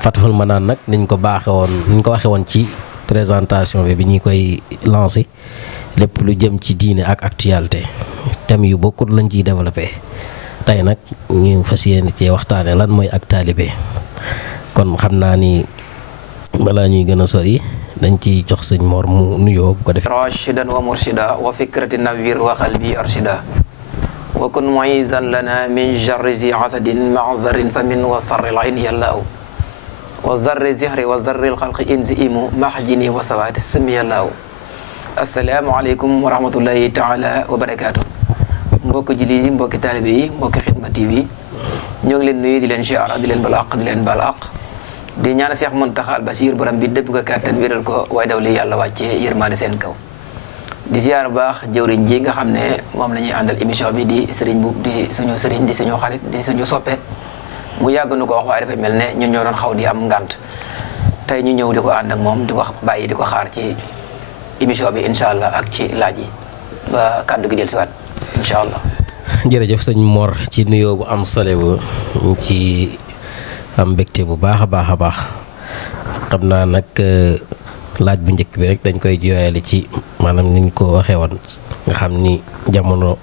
Fathul Manan nag niñ ko waxee woon ci présentation bi ñuy koy lancé lépp lu jëm ci diine ak actualité thème yu bokkut lañ ciy développé tey nag ñu fas yéene ci waxtaane lan mooy ak taalibe kon xam naa ni balaa ñuy gën a sori dañ ciy jox sëñ Mor mu nuyoo bu ko defee. rashidan wa murshida wa fikrati nawwir wa qalbi arshida wa kun mu'izan lana min jarri zi hasadin ma'zarin fa min wa sarril ayni yallahu wa zarri zihri wa zarril xalqi inzi imu mahjini wa sawaati simi yallahu. assalaamu aleykum wa rahmatullahi taala wa barakaatu. mbokki jullit yi mbokki taalibe yi mbokki Khidma TV ñoo ngi leen nuyu di leen ziyaara di leen baal àq di leen baal àq di ñaan Cheikh Mountakha Bachir borom bi dëpp ko kàttan wéral ko waaye daw li yàlla wàccee yërmaande seen kaw. di ziyaar baax jëwriñ ji nga xam ne moom la ñuy àndal émission bi di Serigne bu di suñu Serigne di suñu xarit di suñu soppe mu yàgg nu ko wax waaye dafay mel ne ñun ñoo doon xaw di am ngànt tey ñu ñëw di ko ànd ak moom di ko bàyyi di ko xaar ci émission bi incha allah ak ci laaj yi ba kàddu gi dellusiwaat incha allah. jërëjëf sëñ Mor ci nuyoo bu am solo bu ñu ci am mbégte bu baax a baax xam naa nag laaj bu njëkk bi rek dañ koy jooyale ci maanaam niñ ko waxee woon nga xam ni jamono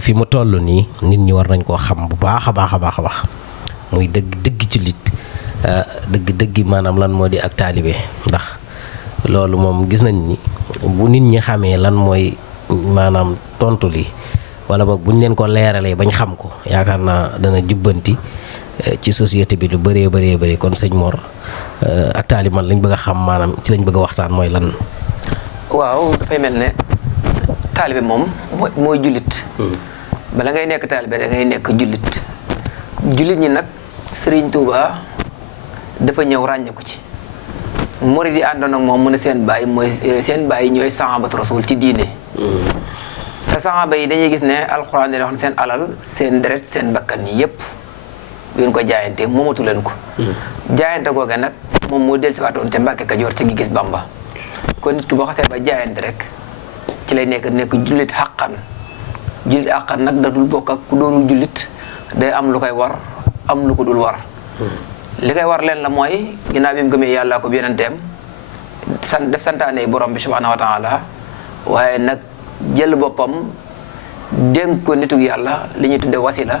fi mu toll nii nit ñi war nañ koo xam bu baax a baax muy dëgg jullit dëgg maanaam lan moo di ak taalibe ndax loolu moom gis nañ ni bu nit ñi xamee lan mooy maanaam tontu li wala boog buñ leen ko leeralee bañ xam ko yaakaar naa dana jubbanti ci société bi lu bëree kon sëñ Mor ak taalibe man lañ bëgg a xam maanaam ci lañ bëgg a waxtaan mooy lan. waaw dafay mel ne taalibe moom mooy jullit. bala ngay nekk taalibe da ngay nekk jullit. jullit ñi nag Serigne Touba dafa ñëw ràññeeku ci. murid yi àndoon ak moom mu ne seen baay ñooy sahabatu rasul ci diine. te sahaba yi dañuy gis ne alxuraan dañuy wax ne seen alal seen deret seen bakkan yépp bu ngeen ko jaayante moomatu leen ko. jaayante googa nag moom moo dellusiwaatoon ca Mbàkke Kajoor ci gi gis Bamba. kon nit ki boo xasee ba jaayante rek ci lay nekk jullit xàqan nag da dul bokk ak ku doonul jullit day am lu koy war am lu ko dul war. li koy war leen la mooy ginnaaw bi mu gëmee yàlla ko yonenteem def santaane borom bi subhaanahu wa taala waaye nag jël boppam dénk ko nitug yàlla li ñuy tudde wasila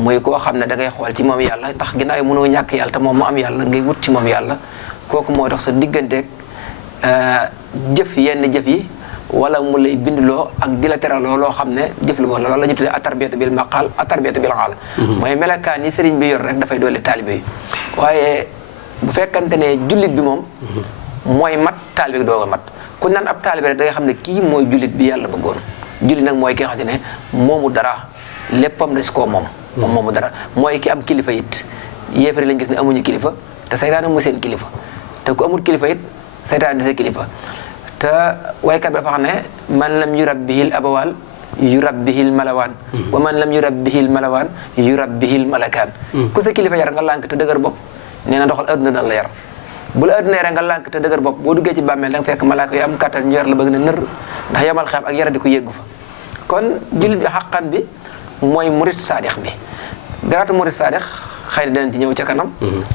muy koo xam ne da ngay xool ci moom yàlla ndax ginnaaw yi mënoo ñàkk yàlla te moom mu am yàlla ngay wut ci moom yàlla kooku moo tax sa digganteeg jëf yenn jëf yi wala mu lay bindloo ak di la teraloo loo xam ne jëf lu bon la loolu la ñuy tuddee atarbiyatu bil maqal atarbiyatu bil xaal mooy melakaan yi sëriñ bi yor rek dafay doole taalibe yi waaye bu fekkante ne jullit bi moom mooy mat taalibe gi doog a mat ku naan ab taalibe rek da nga xam ne kii mooy jullit bi yàlla bëggoon jullit nag mooy ki nga xam ne moomu dara léppam des koo moom moomu dara mooy ki am kilifa it yéefari lañ gis ne amuñu kilifa te saytaane mu seen kilifa te ku amul kilifa it saytaane di sa kilifa te waykat bi dafa xam ne man lam yurabbihil abawaan yurabbihil malawaan wa man lam yurabbihil malawaan yurabbihil malakaan ku sa kilifa yar nga lànk te dëgër bopp nee na doxal adduna dana la yar bu la adduna yar nga lànk te dëgër bopp boo duggee ci bàmmeel da nga fekk malaaka yu am kattan ñu yar la bëgg na nër ndax yamal xam ak yara di ko yéggu fa kon jullit bi xaqan bi mooy murit saadix bi garaatu murit saadix xëy na danañ ci ñëw ca kanam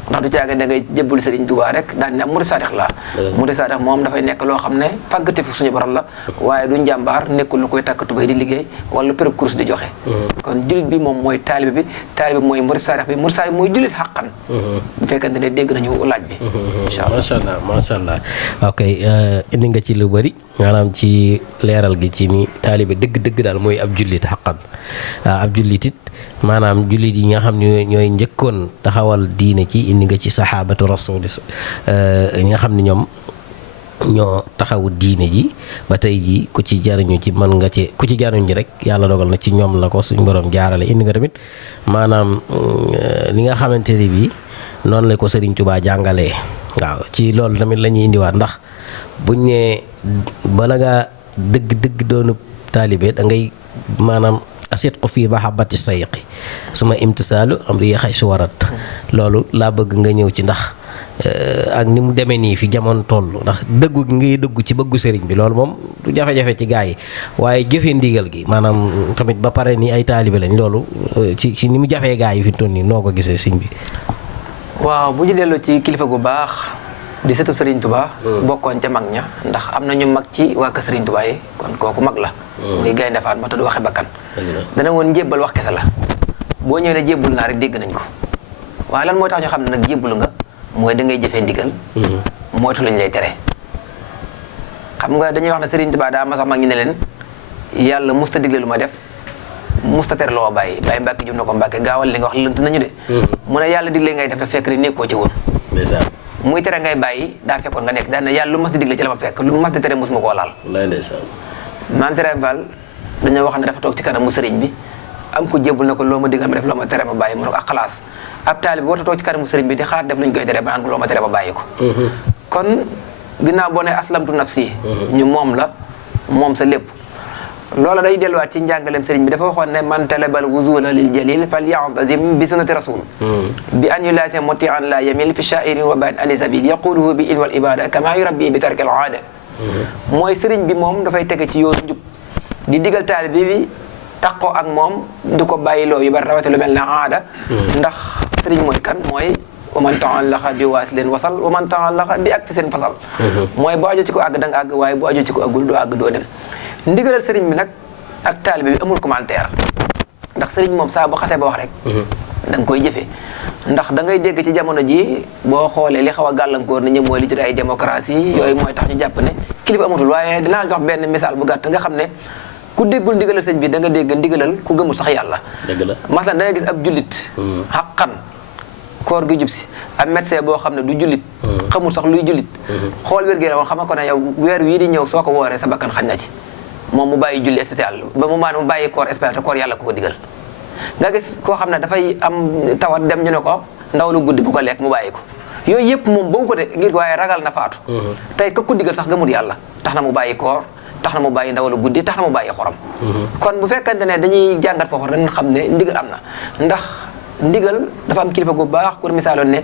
ndax du caaga da ngay jëbbul Serigne Touba rek daal ne am murid saadix laa murid saadix moom dafay nekk loo xam ne fàggatifu suñu borom la waaye du njàmbaar nekkul lu koy takk tubay di liggéey wala péréb course di joxe kon jullit bi moom mooy taalibe bi mooy murid saadix bi murid saadix mooy jullit xaqan bu fekkante ne dégg nañu laaj bi incha allah macha allah ok indi nga ci lu bëri maanaam ci leeral gi ci ni taalibe dëgg daal mooy ab jullit xaqan ab jullit it maanaam jullit yi nga xam ne ñooy njëkkoon taxawal diine ci indi nga ci saxaabatu rasuli ñi nga xam ne ñoom ñoo taxawu diine ji ba tey ji ku ci jariñu ci mën nga ci ku ci jariñu rek yàlla dogal na ci ñoom la ko suñ borom jaarale indi nga tamit maanaam li nga xamante ne bii noonu la ko Serigne Touba jàngalee waaw ci loolu tamit la ñuy indiwaat ndax buñ ne bala ngaa dëgg doonu taalibe da ngay maanaam asidqu fii mahabbati sayqi suma imtisaalu amri xay su warat loolu laa bëgg nga ñëw ci ndax ak ni mu demee nii fi jamono toll ndax dëggu gi ngay dëggu ci bëggu sëriñ bi loolu moom du jafe-jafe ci gaa yi waaye jëfee ndigal gi maanaam tamit ba pare ni ay taalibe lañ loolu ci ni mu jafee gaa yi fi mu toll nii noo ko gisee sëriñ bi. waaw bu ñu delloo ci kilifa gu baax di sëtub Serigne Touba. bokkoon ca mag ña ndax am na ñu mag ci waa kër Serigne Touba yi kon kooku mag la. muy Gaynde Fatma te du waxe bakkan. dana woon njébbal wax kese la boo ñëwee ne jébbul naa rek dégg nañ ko waaye lan mooy tax ñu xam ne nag jébbulu nga mooy da ngay jëfee ndigal. moytu lañ lay tere. xam nga dañuy wax ne Serigne Touba daa ma sax mag ñi ne leen yàlla musta digle lu ma def musta tere loo bàyyi Mbàkke jum na ko Mbàkke gaawal li nga wax lënt nañu de. mu ne yàlla digle ngay def te fekk ni nekkoo ci woon. muy tere ngay bàyyi daa fekkoon nga nekk daan ne yàlla lu mas di digle ci la ma fekk lu mas di tere mosuma koo laal. wallaay ndeysaan. maam Serigne Fall dañoo wax ne dafa toog ci kanamu sëriñ bi am ko jébbul na ko loo ma digal ma def loo ma tere ma bàyyi mu ne ko ak xalaas ab taalibe boo toog ci kanamu sëriñ bi di xalaat def lañ koy tere ba naan ko loo ma tere ma bàyyi ko. kon ginnaaw boo ne aslamtu nafsi ñu moom la moom sa lépp. loola day delluwaat ci njàngaleem sëriñ bi dafa waxoon ne man talabal wuzula lil jalil fal ya'tazim bi sunnati rasul bi an yulasim muti'an la yamil fi sha'irin wa ba'd an sabil yaquluhu bi ilm wal ibada kama yurabbi bi tarkil aada. mooy sëriñ bi moom dafay tege ci yoonu njub di digal taalibe bi taqoo ak moom di ko bàyyiloo yu bari rawate lu mel ne aada. ndax sëriñ mooy kan mooy wa man ta'allaqa bi waasilin wasal wa man ta'allaqa bi akfisin fasal. mooy boo ajoo ci ko àgg da nga àgg waaye boo ajoo ci ko àggul doo àgg doo dem. ndigalal sëriñ bi nag ak taalibe bi amul commentaire ndax sëriñ moom saa bu xasee ba wax rek. da nga koy jëfee ndax da ngay dégg ci jamono ji boo xoolee li xaw a gàllankoor nit ñi mooy li tudd ay démocratie yooyu mooy tax ñu jàpp ne kilifa amatul waaye dinaa jox benn misaal bu gàtt nga xam ne ku déggul ndigalal sëriñ bi da nga dégg ndigalal ku gëmul sax yàlla. dëgg la masalan da nga gis ab jullit. xaqan koor gi jub si am médecin boo xam ne du jullit. xamul sax luy jullit. xool wér-gu-yaram xam nga ko ne yow weer wii di ñëw soo ko wooree sa bakkan xañ na ci. moom mu bàyyi julli spécial ba mu maanaam mu bàyyi koor spécial te koor yàlla ko digal nga gis koo xam ne dafay am tawat dem ñu ne ko ndaw lu guddi bu ko lekk mu bàyyi ko yooyu yëpp moom boobu ko de ngir waaye ragal na faatu tey ka ko digal sax gëmul yàlla tax na mu bàyyi koor tax na mu bàyyi ndaw lu guddi tax na mu bàyyi xorom kon bu fekkante ne dañuy jàngat foofu dañ xam ne ndigal am na ndax ndigal dafa am kilifa gu baax ku misaaloon ne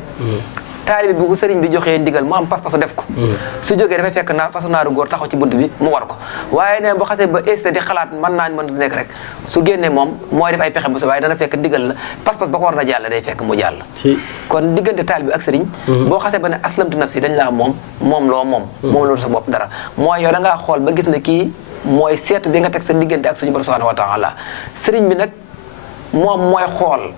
taalibe bi bu sëriñ bi joxee ndigal mu am pas-pasu def ko su jógee dafay fekk naa fasu naaru góor taxaw ci bunt bi mu war ko waaye ne bu xasee ba hésité di xalaat mën naa mën nekk rek su génnee moom mooy def ay pexe bu su waaye dana fekk ndigal la pas-pas ba ko war na jàll day fekk mu jàll kon diggante taalibe bi ak sëriñ boo xasee ba ne aslamtu nafsi dañ laa moom loolu sa bopp dara mooy yow da ngaa xool ba gis ne kii mooy seetu bi nga teg sa diggante ak suñu borom subhanahu wa taala sëriñ bi nag moom mooy xool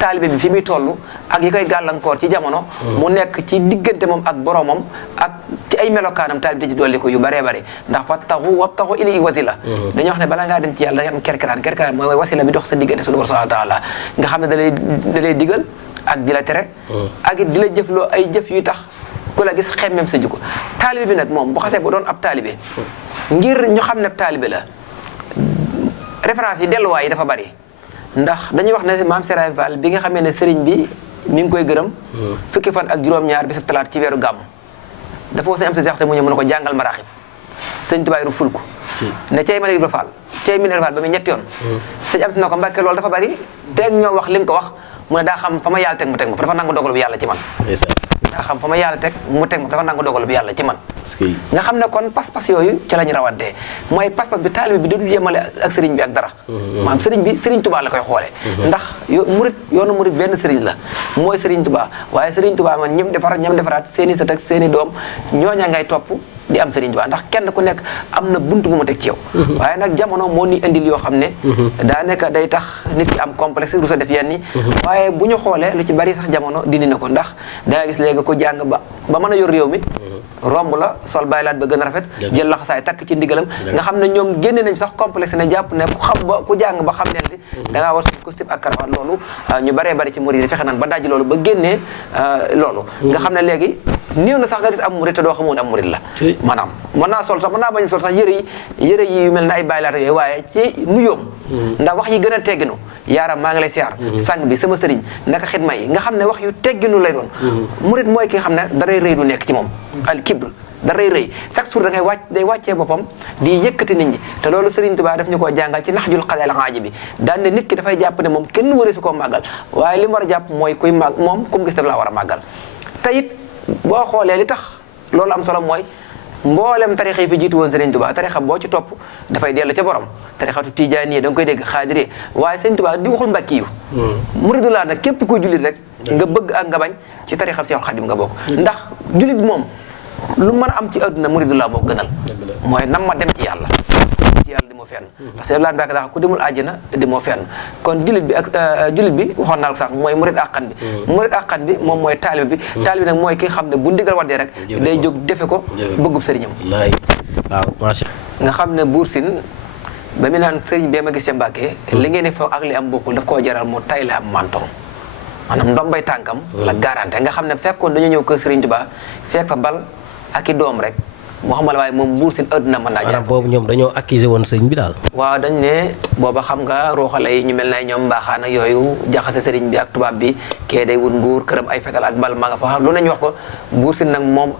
taalibe bi fi muy toll ak yi koy gàllankoor ci jamono mu nekk ci diggante moom ak boromam ak ci ay melokaanam taalibe di ci dolli ko yu baree bari ndax wabtaxu ilayhi wasila dañuy wax ne balaa ngaa dem ci yàlla da nga am kerkeraan mooy wasila bi dox sa diggante suñu borom subhanahu wa taala nga xam ne da lay digal ak di la tere ak it di la jëfloo ay jëf yu tax ku la gis xemmem sa jikko taalibe bi nag moom bu xasee ba doon ab taalibe ngir ñu xam ne taalibe la référence yi delluwaay yi dafa bari ndax dañuy wax ne maam Serigne Fall bi nga xamee ne sëriñ bi mi ngi koy gërëm fukki fan ak juróom-ñaar bisub talaata ci weeru gàmm dafa woo sëñ am sa jaxte mu ñëw mu ne ko jàngal maraaxib sëñ tubaay ru ful ko ne cey man Ibra Fall cey min Ibra Fall ba muy ñetti yoon sëñ am si na ko Mbàkke loolu dafa bari teeg ñoo wax li nga ko wax mu ne daa xam fa ma yàlla teg mu teg ma fa dafa nangu dogal bu yàlla ci man daa xam fa ma yàlla teg mu teg ma dafa nangu dogal bu yàlla ci man nga xam ne kon pas-pas yooyu ci la ñu rawantee mooy pas-pas bi taalibe bi da dul yemale ak sëriñ bi ak dara maanaam sëriñ bi sëriñ Tuubaa la koy xoole ndax yoonu murit benn sëriñ la mooy sëriñ Tuubaa waaye sëriñ Tuubaa man ñim defaraat seeni sët ak seeni doom ñooña ngay topp di am sëriñ Tuubaa ndax kenn ku nekk am na bunt bu mu teg ci yow waaye nag jamono moo ni indil yoo xam ne daa nekk day tax nit ki am complexe rusa def yenn yi waaye bu ñu xoolee lu ci bari sax jamono dindi na ko ndax danga gis léegi ko jàng ba mën a yor réew mi romb la sol bàyyilaat ba gën a rafet jël laxasaay takk ci ndigalam nga xam ne ñoom génne nañ sax complexe ne jàpp ne ku jàng ba xam leen di da ngaa war suñu costume ak karawaat loolu ñu baree bari ci murid yi fexe naan ba dajji loolu ba génnee loolu nga xam ne léegi néew na sax nga gis am murid te doo xamoon am murid la maanaam mën naa sol sax mën naa bañ sol sax yëre yi yu mel ne ay bàyyilaat yooyu waaye ci nuyoom ndax wax yi gën a tegginu yaaram maa ngi lay siyaar sang bi sama sëriñ naka xidma yi nga xam ne wax yu tegginu lay doon murid mooy ki nga xam ne daray rëy du nekk ci moom al kibr daray rëy chaque jour day wàccee boppam di yëkkati nit ñi te loolu Serigne Touba daf ñu koo jàngal ci naxjul xaleel aaji bi daan ne nit ki dafay jàpp ne moom kenn wari su koo màggal waaye li mu war a jàpp mooy kuy màgg moom ku mu gis daf laa war a màggal te it boo xoolee li tax loolu am solo mooy mboolem tarixa yi fi jiitu woon Serigne Touba tarixa boo ci topp dafay dellu ca borom tarixatu tijaani da nga koy dégg xaadiri waaye Serigne Touba di waxul mbàkki yu muridulaa nag képp kuy jullit rek nga bëgg ak nga bañ ci tarixa Seexul Xadim nga bokk ndax jullit moom lu mën a am ci àdduna muridulaa moo gënal mooy nam ma dem ci yàlla di moo fenn parce que laan baak daa ku demul àjjana di moo fenn kon jullit bi ak jullit bi waxoon naa la sax mooy murid àqan bi murid àqan bi moom mooy taalibe bi taalibe nag mooy ki nga xam ne bu ndigal waddee rek day jóg defe ko bëggub sëriñam waaw nga xam ne Buur Siin ba mu naan sëriñ bee ma gis ca Mbàkke li ngeen di foog ak li am bokkul daf koo jaral mu tay la am mantoom maanaam ndombay tànkam la garanté nga xam ne fekkoon dañu ñëw kër Sëriñ Tuubaa fekk fa bal ak i doom rek moo xamal waaye moom Buur Siin àdduna mën naa jaar boobu ñoom dañoo accusé woon sëñ bi daal waaw dañ ne booba xam nga rooxale yi ñu mel na ñoom mbaaxaan ak yooyu jaxase sëriñ bi ak tubaab bi kee day wut nguur këram ay fetal ak bal ma nga fa lu nañu wax ko Buur Siin nag moom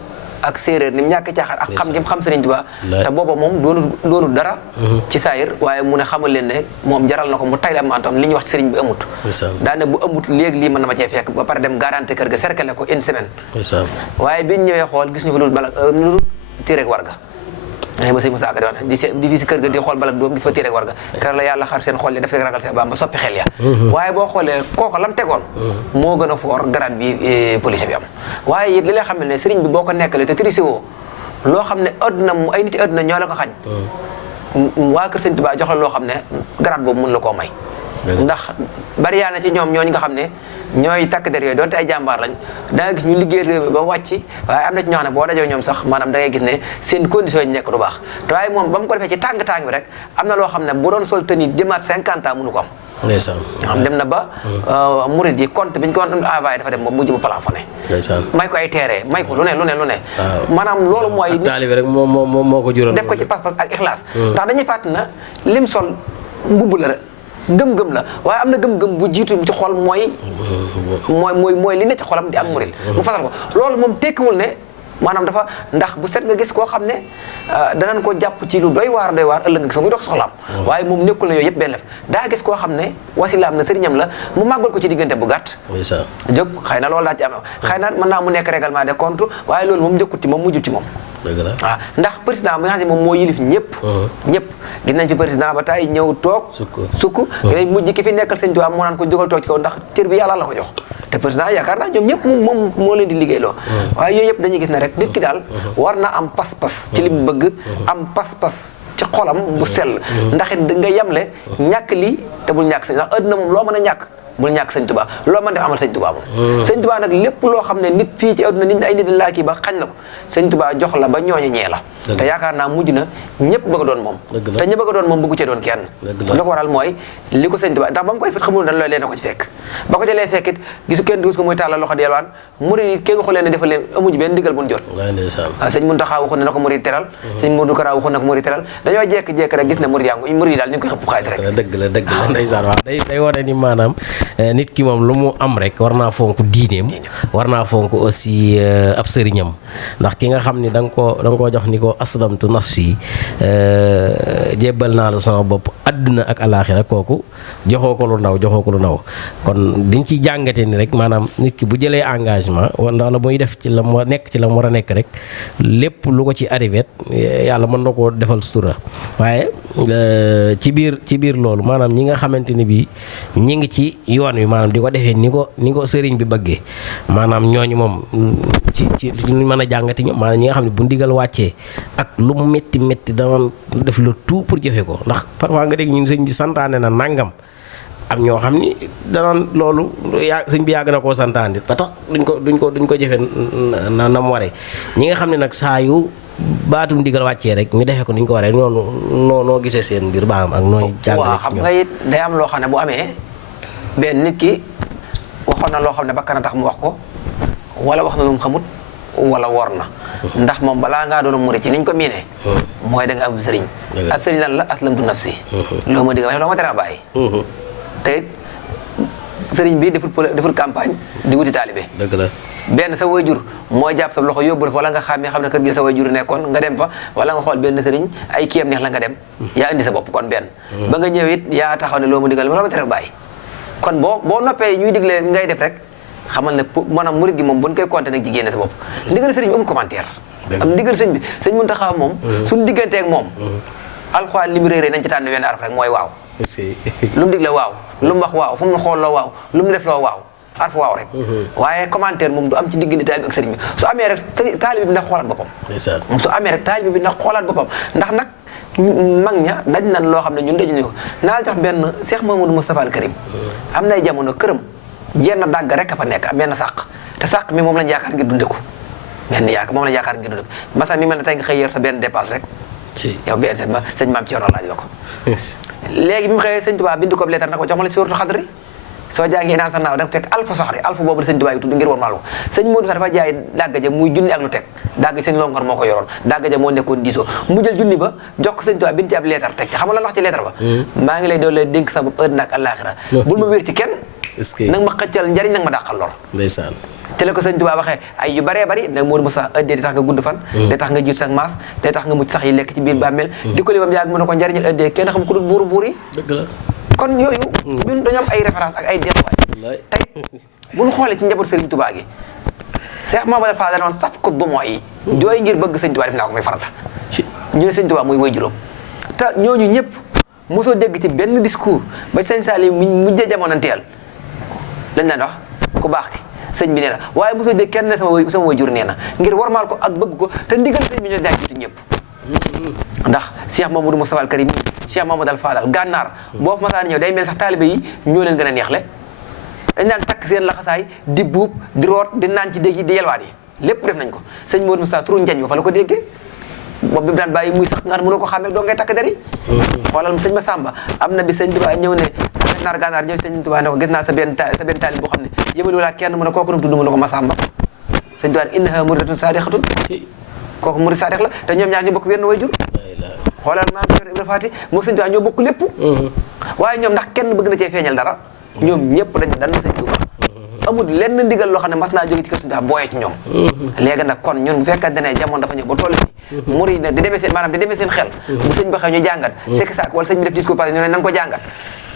ak séeréer ni mu ñàkk caaxaan ak xam gi xam Sëriñ Tuubaa te booba moom doonu dara ci saayir waaye mu ne xamal leen ne moom jaral na ko mu tay la am antam li ñuy wax ci sëriñ bi amut daane bu amut léegi lii mën na ma cee fekk ba pare dem garanté kër ga cercle ko une semaine waaye biñ ñëwee xool gis ñu fa loolu bala lu tiireeg war ga ma sëñ Moussa Ka di wax di fi si kër ga di xool balak doom gis fa tiireeg war ga kër la yàlla xar seen xol yi daf rek ragal seen baam ba soppi xel ya waaye boo xoolee kooku lam tegoon moo gën a foor grade bi police bi am waaye it li lay xam ne sëriñ bi boo ko nekkale te triché woo loo xam ne adduna mu ay nit yi adduna ñoo la ko xañ waa kër sëñ Tuubaa jox la loo xam ne grade boobu mën la koo may ndax bari yaa na ci ñoom ñooñu nga xam ne ñooy takk der yooyu doonte ay jàmbaar lañ da nga gis ñu liggéey réew mi ba wàcc waaye am na ci ñoo xam ne boo dajoo ñoom sax maanaam da ngay gis ne seen condition yi nekk du baax te waaye moom ba mu ko defee ci tàng-tàng bi rek am na loo xam ne bu doon sol tenue jëmaat 50 ans mënu ko am xam dem na ba murid yi compte bi ñu ko envoyé dafa dem ba mujj mu plafonné may ko ay teere may ko lu ne maanaam loolu mooy taalibe rek moo ko jural def ko ci pas-pas ak ixlaas ndax dañuy fàtt na lim sol mbubb la gëm-gëm la waaye am na gëm-gëm bu jiitu ci xol mooy li ne ci xolam di am murid mu fasal ko loolu moom tekkiwul ne maanaam dafa ndax bu set nga gis koo xam ne danañ ko jàpp ci lu doy waar ëllëg nga gis muy dox soxlaam waaye moom nekkul na yooyu yëpp benn daa gis koo xam ne wasilaam na sëriñam la mu màggal ko ci diggante bu gàtt jóg xëy na loolu daa ci am xëy na mën naa mu nekk règlement des comptes waaye loolu moom njëkkut ci moom mujjut ci moom waaw ndax président bi nga xam ne moom moo yilif ñëpp gis nañ fi président ba tey ñëw toog sukk dañ mujj ki fi nekkal sëñ Tuubaa moo naan ko jógal toog ci kaw ndax cër bi yàlla la ko jox te président yaakaar naa ñoom ñëpp moom moo leen di liggéeyloo waaye yooyu yëpp dañuy gis ne rek nit ki daal war na am pas-pas ci li mu bëgg am pas-pas ci xolam bu sell ndax it nga yemle ñàkk lii te bul ñàkk sëñ ndax àdduna moom loo mën a ñàkk bul ñàkk sëñ Tuubaa loo mën def amal sëñ Tuubaa moom sëñ Tuubaa nag lépp loo xam ne nit fii ci àdduna nit ay nit laa kii ba xañ na ko sëñ Tuubaa jox la ba ñooñu ñee la te yaakaar naa mujj na ñëpp bëgg a doon moom te ñi bëgg a doon moom bëggu cee doon kenn la ko waral mooy li ko sëñ Tuubaa ndax ba mu koy fit xamul na looy leen ko ci fekk ba ko ci lee fekkit gisu kenn gis ko muy tàllal loxo delwaan murid yi kenn waxu leen ne defal leen amuñu benn ndigal buñ jot sëñ Muntaxa waxu ne na ko murid teral sëñ Modou Kara waxu na ko murid teral dañoo jekk-jekk rek gis ne murid yi daal ñu ngi koy xëpp xaalis rek dëgg la ndeysaan waaw day wane ni maanaam nit ki moom lu mu am rek war naa fonk diineem war naa fonk aussi ab sëriñam ndax ki nga xam ni da nga koo jox ni ko aslamtu nafsi jébbal naa la sama bopp adduna ak alaaxira kooku joxoo ko lu ndaw kon diñ ci jàngate ni rek maanaam nit ki bu jëlee engagement wala muy def ci la mu nekk ci la mu war a nekk rek lépp lu ko ci arrivé yàlla mën na koo defal sutura waaye ci biir loolu maanaam ñi nga xamante ni bi ñi ngi ci yoon wi maanaam di ko defee ni ko sëriñ bi bëggee maanaam ñooñu moom ci ñu mën a jàngati ñoom maanaam ñi nga xam ne bu ndigal wàccee ak lu mu métti dama def le tout pour jëfe ko ndax parfois nga dégg ñun sëñ bi santaane na nangam am ñoo xam ni danaan loolu sëñ bi yàgg na koo santaane ba tax duñ ko jëfe na mu waree ñi nga xam ne nag saa yu baatum ndigal wàccee rek ñu defee ko ni ñu ko waree noo gisee seen mbir baam ak nooy jàngale waaw xam nga it day am loo xam ne bu amee benn nit ki waxoon na loo xam ne bakkan a tax mu wax ko wala wax na lu mu xamut wala wor na ndax moom balaa ngaa doon murid ci niñ ko miinee mooy da nga am sëriñ ab sëriñ lan la aslamtu nafsi loo ma digga loo ma tere bàyyi te sëriñ bi deful campagne di wuti taalibe dëgg la benn sa wayjur moo jàpp sa loxo yóbbu la fa wala nga xàmmee xam ne kër gi sa wayjur nekkoon nga dem fa wala nga xool benn sëriñ ay kiyam neex la nga dem yaa indi sa bopp kon benn ba nga ñëw it yaa taxaw ne loo ma diggal loo ma tere bàyyi kon boo noppee ñuy digle ngay def rek xamal ne maanaam murid gi moom buñ koy compter nag ci génne sa bopp ndigal sëriñ bi amul commentaire am ndigal sëñ bi sëñ Muntaxa moom suñu digganteeg moom alxuraan li mu réeré nañ ci tànn wenn araf rek mooy waaw lu mu digle waaw lu mu wax waaw fu mu xooloo waaw lu mu def loo waaw arf waaw rek waaye commentaire moom du am ci diggante taalibe ak sëriñ bi su amee rek taalibe bi na xoolaat boppam moom su amee rek taalibe bi na xoolaat boppam ndax nag mag ña daj nan loo xam ne ñun dañu ko naa la jox benn Cheikh Mamadou Moustapha al Karim am nay jamono këram jenn dàgg rek a fa nekk am benn sàq te sàq mi moom lañ yaakaar ngir dunde ko moom lañ yaakaar ngir dunde ko masal mi mel ne tey nga xëy yer sa benn dépasse rek yow benn sëñ maam ci yoon laaj la ko léegi bi mu xëyee sëñ Tuubaa bind ko leetar nag ko jox ma la ci suratul xadri soo jàngee naan sa naaw da nga fekk alfu saxri alfu boobu sëñ Tuubaa yi tudd ngir war maal ko sëñ Modou sax dafa jaay dàgg ja muy junni ak lu teg dàgg sëñ Longoor moo ko yoroon dàgg ja moo nekkoon diisoo mu jël junni ba jox ko sëñ Tuubaa bind ci ab leetar teg ci xam nga lan wax ci leetar ba maa ngi lay doole dénk sa bopp àddina ak àllaaxira bul ma wér ci kenn nag ma xëccal njariñ nag ma dàqal lor ndeysaan te la ko sëñ Tuubaa waxee ay yu baree bari nag Modou Moussa ëddee di tax nga gudd fan day tax nga jiit sax maas day tax nga mucc sax yi lekk ci biir bàmmeel di ko li bam yàgg mën na ko njariñal ëddee kenn xam ku dul buur yi dëgg la kon yooyu ñun dañoo am ay référence ak ay delluwaay tey bu ñu xoolee ci njaboot Serigne Touba gi Cheikh Mamadou Fall danoon saf ko dumoo yi jooy ngir bëgg sëñ Touba def naa ko muy farata ñu ne sëñ Touba muy way juróom te ñooñu ñëpp mosoo dégg ci benn discours ba sëñ Salim mi mujjee jamonanteel lañ daan wax ku baax ki sëñ bi nee na waaye mosoo dégg kenn ne sama way jur nee na ngir warmaal ko ak bëgg ko te ndigal sëñ bi ñoo daa jiitu ñëpp ndax Cheikh Mamadou Moustapha al Karim Cheikh Mamadou al Fadal gànnaar boo fa masaan ñëw day mel sax taalibe yi ñoo leen gën a neexle dañ daan takk seen laxasaay di buub di root di naan ci dégg yi di yelwaat yi lépp def nañ ko sëñ Modou Moustapha turu njañ ba fa la ko déggee boobu bi mu daan bàyyi muy sax nga xam mënoo ko xàmmee doo ngay takk der yi xoolal sëñ ma Samba am na bi sëñ Tuubaa ñëw ne naar gànnaar ñëw sëñ Tuubaa ne ko gis naa sa benn taalib boo xam ne yëmali wala kenn mu ne kooku num tudd mu ne ko ma Samba sëñ Tuubaa innaha muridatun saadiqatun kooku murid saadiq la te ñoom ñaar ñu bokk benn way jur xoolal maam Ibra Faati moo sëñ Tuubaa ñoo bokk lépp waaye ñoom ndax kenn bëgg na cee feeñal dara ñoom ñëpp dañ dan sëñ Tuubaa amul lenn ndigal loo xam ne mas naa jóge ci kër sëñ Tuubaa booyee ci ñoom léegi nag kon ñun bu fekkante ne jamono dafa ñëw ba toll nii murid ne di demee seen maanaam di demee seen xel bu sëñ ba xew ñu jàngat sekk saak wala sëñ bi def discours passé ñu ne nan ko jàngat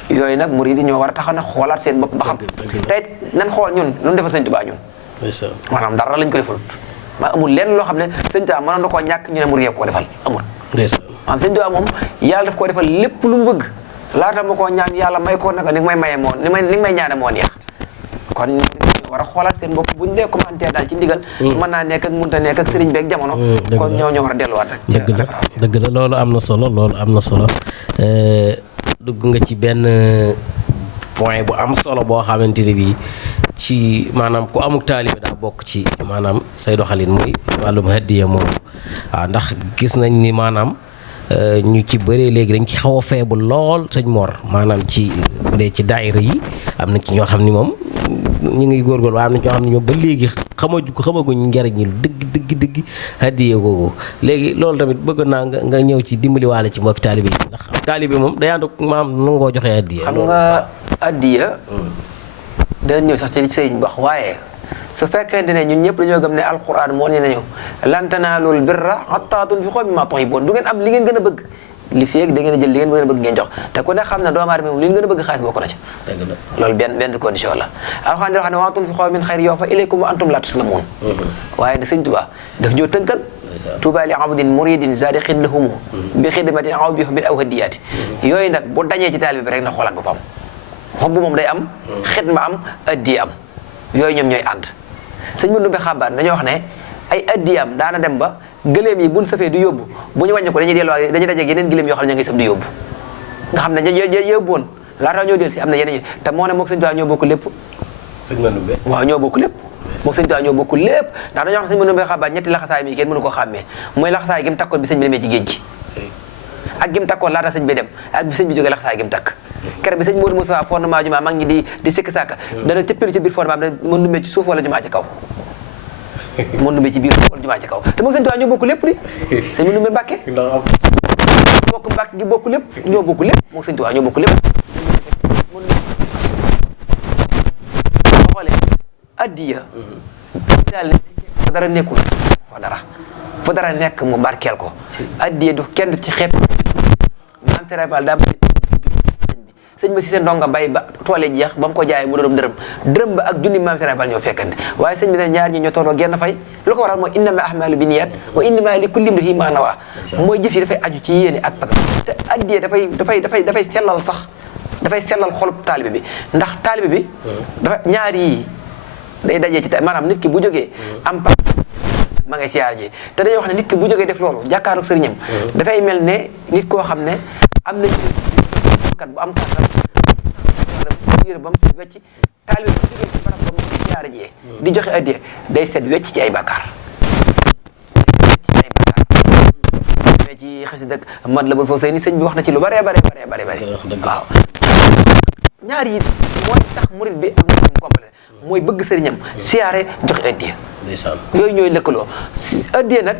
yooyu nag murid yi ñoo war a taxaw nag xoolaat seen bopp ba xam tey nan xool ñun lu ñu defal sëñ Tuubaa ñun maanaam dara lañ ko defal ma amul lenn loo xam ne sëñ Tuubaa mënoon na koo ñàkk ñu ne murid yee koo defal amul maanaam sëñ Tuubaa moom yàlla daf koo defal lépp lu mu bëgg laata ma koo ñaan yàlla may ko naka ni nga may maye moo ni nga may ñaane moo neex kon ñu war a xoolaat seen bopp bu ñu dee commentaire daal ci ndigal mën naa nekk ak mënta nekk ak sëriñ beeg jamono kon ñoo war a delluwaat rek dëgg la loolu am na solo dugg nga ci benn point bu am solo boo xamante ne bii ci maanaam ku amuk taalibe daa bokk ci maanaam say doxalin muy wàllum hadiya moom waaw ndax gis nañ ni maanaam ñu ci bëree léegi dañ ci xaw a feebu lool sëñ Mor maanaam ci bu dee ci daayira yi am na ci ñoo xam ni moom ñu ngi góorgóorlu waaye am na ñoo xam ne ñoom ba léegi xamaguñ njariñ ñi dëgg hadiya googu léegi loolu tamit bëgg naa nga ñëw ci dimbali waale ci mbokki taalibe yi ndax taalibe moom day ànd ak maam nu ngoo joxee hadiya xam nga hadiya da ñëw sax ci li sëriñ wax waaye su fekkente ne ñun ñëpp dañoo gëm ne alquran moo ne nañu lan tanaalul birra hattaa tunfiquu mimmaa tuhibbuun du ngeen am li ngeen gën a bëgg li fi da ngeen a jël li ngeen gën a bëgg ngeen jox te ku ne xam ne doomu aadama moom li ngeen gën a bëgg xaalis bokk na ci loolu benn condition la alquran di wax ne wa maa tunfiquu min xayrin yuwaffa ilaykum wa antum laa tuzlamuun waaye ne sëñ Tuubaa daf ñoo tënkal tuuba li abdin muridin sadiqin lahumu bi xidmatin aw bi hubbin aw hadiyaati yooyu nag bu dañee ci taalibe bi rek na xoolaat boppam xob moom day am xidma am addiya am yooyu ñoom ñooy ànd sëñ mën dumbe xabaar dañoo wax ne ay addiyam daana dem ba gëléem yi buñ safee du yóbbu bu ñu wàññi ko dañuy delluwaat dañuy dajeeg yeneen gëléem yoo xam ne ña ngi saf di yóbbu nga xam ne yóbbuwoon laata ñoo del si am na yeneen te moo ne mook sëñ Tuubaa ñoo bokk lépp sëñ Mandumbe waaw ñoo bokk lépp mook sëñ Tuubaa ñoo bokk lépp ndax dañoo wax sëñ mën dumbe xabaar ñetti laxasaay mi kenn mënu ko xàmmee mooy laxasaay gi mu takkoon bi sëñ bi demee ci géej gi ak gi mu takkoon laata sëñ bi dem ak bi sëñ bi jógee laxasaay gi mu takk kere bi sëñ Modou Moussa fondement jumaa mag ñi di sikk sàkk dana cëppilu ci biir fondement bi mën dumbe ci suuf wala jumaa ci kaw mën dumbe ci biir wala jumaa ci kaw te moom sëñ Tuubaa ñoo bokk lépp di sëñ mën dumbe Mbàkke bokk Mbàkke gi bokk lépp ñoo bokk lépp moom sëñ Tuubaa ñoo bokk lépp xoolee addiya daal fa dara nekkul fa dara nekk mu barkeel ko addiya du kenn du ci xeeb maam Serapal daa bëri sëñ ma si seen ndonga bay ba toole jeex ba mu ko jaayee mu doon dërëm ba ak junni maam Serigne Fall ñoo fekkante waaye sëñ bi ne ñaar ñi ñoo tolloo genn fay lu ko waral mooy innama ahmalu bi niyyat wa innama li kulli imri'in ma nawa mooy jëf yi dafay aju ci yéene ak pas te addiyee dafay sellal sax dafay sellal xolub taalibe bi ndax taalibe bi dafa ñaar yi day dajee ci maanaam nit ki bu jógee am pa ma ngay siyaar ji te dañuy wax ne nit ki bu jógee def loolu jàkkaaroog sëriñam dafay mel ne nit koo xam ne am na kat bu am kàttan yére ba mu set wecc taalibe bu jógee ci barab ba mu siyaar ji di joxe addiya day set wecc ci ay bàkkaar ci xasida ak mat la bul foofu ni sëñ bi wax na ci lu bare waaw ñaar yi mooy tax murid bi ak murid complet mooy bëgg sëriñam siyaare joxe addiya yooyu ñooy lëkkaloo addiya nag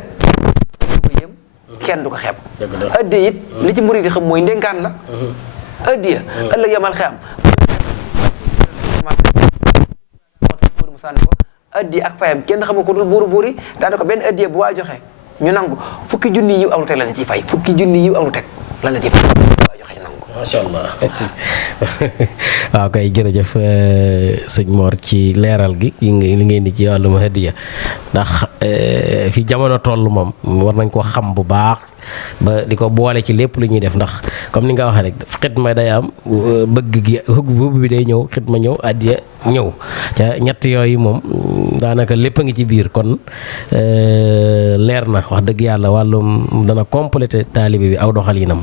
ko yëm kenn du ko xeeb addiya it li ci murid yi xam mooy ndénkaan la addiya ëllëg yamal xeam mu sànni ko addiya ak fayam kenn xamu ko dul buuru yi daana ko benn addiya bu waa joxe ñu nangu fukki junni yiw ak lu teg la ciy fay fukki junni yiw ak lu teg la ciy fay waa joxe ñu nangu ko macha allah waaw kay jërëjëf sëñ Mor ci leeral gi li ngeen di ci wàllum hadiya ndax fi jamono toll moom war nañ ko xam bu baax ba di ko boole ci lépp lu ñuy def ndax comme ni nga waxee rek xidma day am bëgg gi bëgg bi day ñëw xidma ñëw hadiya ñëw ca ñett yooyu moom daanaka lépp a ngi ci biir kon leer na wax dëgg yàlla wàllum dana complété taalibe bi aw doxalinam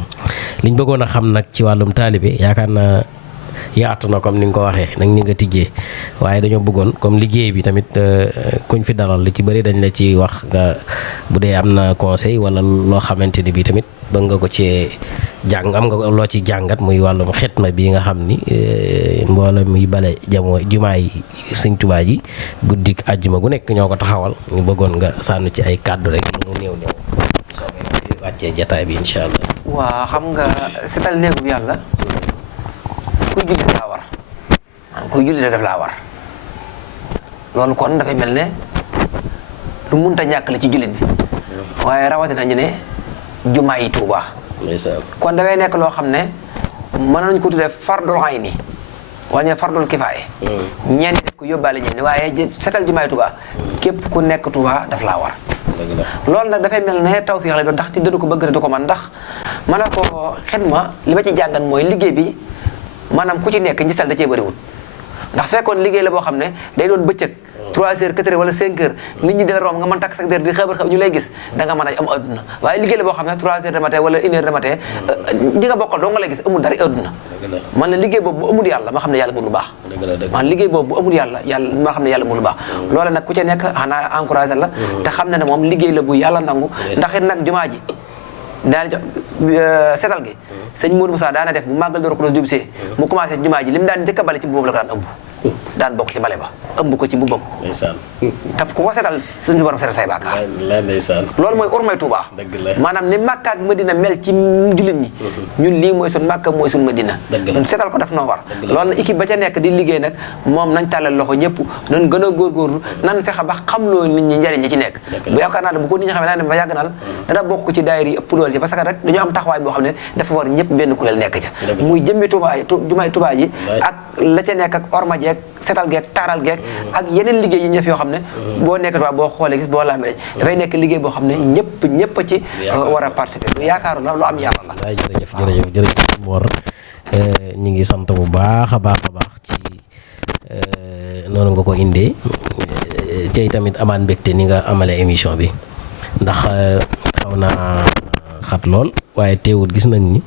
liñ bëggoon a xam nag ci wàllum taalibe yaakaar naa yaatu na comme ni nga ko waxee nag ni nga tijjee waaye dañoo bëggoon comme liggéey bi tamit kuñ fi dalal li ci bëri dañ la ci wax nga bu dee am na conseil wala loo xamante ni bii tamit ba nga ko ci jàng am nga loo ci jàngat muy wàllum xidma bi nga xam ni mbooloo mi bale jumaa yi Sëñ Tuubaa ji guddik àjjuma gu nekk ñoo ko taxawal ñu bëggoon nga sànnu ci ay kàddu rek lu mu néew soo koy wàccee jataay bi incha allah. waa xam nga setal néegu yàlla kuy julli daf laa war kuy julli daf laa war loolu kon dafay mel ne lu munta ñàkk la ci jullit bi waaye rawatina ñu ne jumaa yi Tuubaa kon dafay nekk loo xam ne mën nañ ko tuddee fardul ayni wala ñu fardul kifaaye ñeen def ko yóbbaale ñeen waaye setal jumaa yi Tuubaa képp ku nekk Tuubaa daf laa war loolu nag dafay mel ne tawfiix la doon ndax ti dëdu ko bëgg te du ko man ndax mën na ko xidma li ma ci jàngan mooy liggéey bi maanaam ku ci nekk ngistal da cee bëriwul ndax su fekkoon liggéey la boo xam ne day doon bëccëg 3 heures 4 heures wala 5 heures nit ñi dina romb nga mën takk sa der di xabar ñu lay gis da nga mën a am adduna waaye liggéey la boo xam ne 3 heures de matin wala 1 heure de matin ñi nga bokkal doo nga lay gis amul dara adduna man la liggéey boobu bu amul yàlla ma xam ne yàlla mu lu baax man liggéey boobu bu amul yàlla ma xam ne yàlla mu lu baax loolu nag ku ci nekk xanaa encouragé la te xam ne ne moom liggéey la bu yàlla nangu ndax it nag jumaa ji daana jox setal gi sëñ Mourou Moussa daana def bu màggal Daaru Xudoos jubsee mu commencé jumaa ji li mu daan njëkk a bale ci buubam la ko daan ëmb daan bokk ci bale ba ëmb ko ci buubam taf ku ko setal suñu borom setal say bàkkaar loolu mooy urmay Tuubaa maanaam ni Makka ak Madina mel ci jullit ñi ñun lii mooy sun Makka mooy sun Madina ñun setal ko daf noo war loolu na équipe ba ca nekk di liggéey nag moom nañ tàllal loxo ñëpp nañ gën a góorgóorlu nan fexe ba xam loo nit ñi njariñ ñi ci nekk bu yaakaar naa bu ko nit ñi xamee naa ne ba yàgg naal dana bokk ci daayira yi ëpp doole ci parce que rek dañoo am taxawaay boo xam ne dafa war ñëpp benn kuréel nekk ca muy jëmmi Tuubaa jumaay Tuubaa ji ak la ca nekk ak orma jeeg setal geeg taaral geeg ak yeneen liggéey yi ñëf yoo xam ne boo nekk Tuubaa boo xoolee gis boo laamee dafay nekk liggéey boo xam ne ñëpp ci war a participer lu yaakaaru la lu am yàlla la jërëjëf Mor ñu ngi sant bu baax a baax ci noonu nga ko indee tey tamit amaat mbégte ni nga amalee émission bi ndax xaw naa xat lool waaye teewul gis nañ ni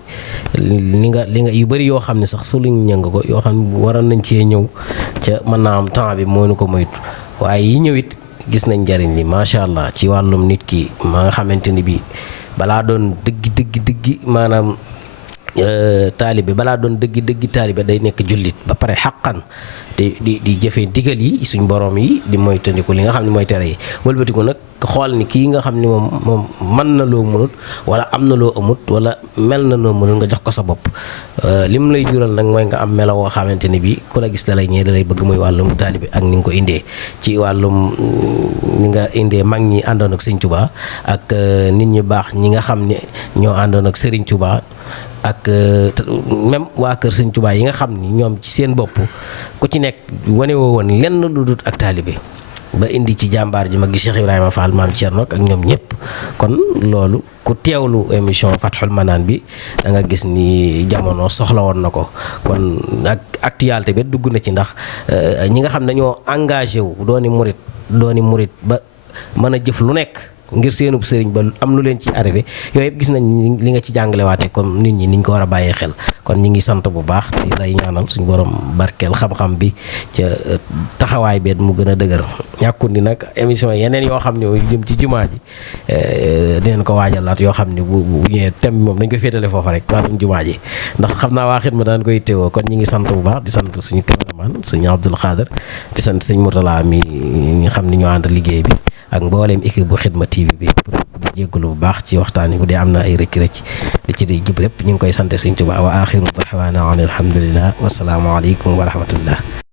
li nga yu bëri yoo xam ne sax su luñ ñëng ko yoo xam ne waroon nañ cee ñëw ca mën naa am temps bi moo nu ko moytu waaye yi ñëwit gis nañ njariñ li macha allah ci wàllum nit ki ma nga xamante ni bi balaa doon dëggi maanaam taalibe balaa doon dëggi taalibe day nekk jullit ba pare xaqan di jëfee digal yi suñ borom yi di moytandiku li nga xam ne mooy tere yi wëlbatiku nag xool ni kii nga xam ne moom mën na loo mënut wala am na loo amut wala mel na noo mënut nga jox ko sa bopp lim lay jural nag mooy nga am melo woo xamante ni bi ku la gis da lay ñee da lay bëgg muy wàllum taalibe ak ni nga ko indee ci wàllum ni nga indee mag ñi àndoon ak Sëñ Tuubaa ak nit ñu baax ñi nga xam ne ñoo àndoon ak Serigne Touba ak même waa kër sëñ Tuubaa yi nga xam ni ñoom ci seen bopp ku ci nekk wane woo woon lenn lu dul ak taalibe ba indi ci jàmbaar ji mag gi Cheikh Ibrahima Fall maam Thierno ak ñoom ñëpp kon loolu ku teewlu émission Fathul Manan bi da nga gis ni jamono soxla woon na ko kon ak actualité bi dugg na ci ndax ñi nga xam ne dañoo engagé wu dooni murit ba mën a jëf lu nekk ngir seenub sëriñ ba am lu leen ci arrivé yooyu yëpp gis nañ li nga ci jàngale waate comme nit ñi niñ ko war a bàyyee xel kon ñi ngi sant bu baax te lay ñaanal suñu borom barkeel xam-xam bi ca taxawaay beet mu gën a dëgër ñàkkul ni nag émission yeneen yoo xam ne jëm ci jumaa ji dinañ ko waajalaat yoo xam ne bu ñëwee thème bi moom dañ koy féetale foofa rek wàllum jumaa ji ndax xam naa waa Khidma daan koy teewoo kon ñi ngi sant bu baax di sant suñu cameraman suñu Abdoul Khader di sant sëñ Mourtala mi nga xam ni ñoo ànd liggéey bi ak mbooleem équipe bu Khidma TV bi pour di jéggalu bu baax ci waxtaan yi bu dee am na ay rëcc-rëcc li ci di jub lépp ñu ngi koy sante Sëñ Tuubaa wa axiru daxwaana an alhamdulillah wasalaamu aleykum wa rahmatullah